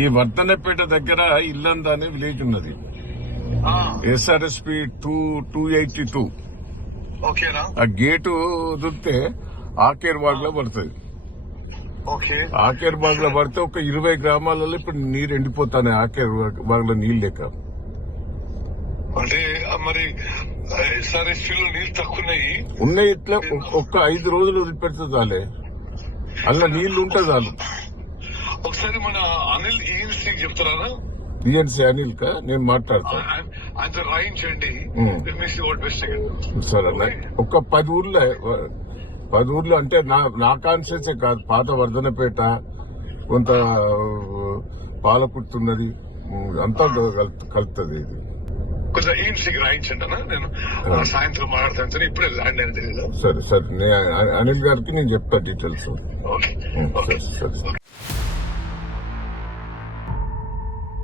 ఈ వర్ధనపేట దగ్గర ఇల్లంద అనే విలేజ్ ఉన్నది. SRSP 282. ఓకేనా? ఆ గేటు వదిలితే ఆకేర్ బాగ్ లో పడుతుంది. ఓకే. ఆకేర్ బాగ్ లో పడితే ఒక 20 గ్రామాలలో ఇప్పుడు నీరు ఎండిపోతాయి. ఆకేర్ బాగ్ లో నీళ్ళు లేక. అంటే మరి SRSP లో నీళ్ళు తక్కువ ఉన్నాయి. ఇట్లా ఒక్క 5 రోజులు వదిలిపెడితే చాలే, అలా నీళ్లు ఉంటే చాలు. ఒకసారి మన అనిల్ ఈఎన్సీ చెప్తారా? ఈఎన్సీ అనిల్ కా నేను మాట్లాడతాను. ఆయన రాయించండి. సరే, ఒక 10 ఊర్లో అంటే నా కాన్స్టిట్యూన్సీ కాదు, పాత వర్ధనపేట, కొంత పాలకుర్తున్నది, అంతా కలుపుతుంది ఇది. కొంచెం ఈఎన్సీకి రాయించండి అన్న, నేను సాయంత్రం మాట్లాడతాను. ఇప్పుడే ల్యాండ్ అనేది తెలియదు. సరే, అనిల్ గారికి నేను చెప్తా డీటెయిల్స్. ఓకే. సరే.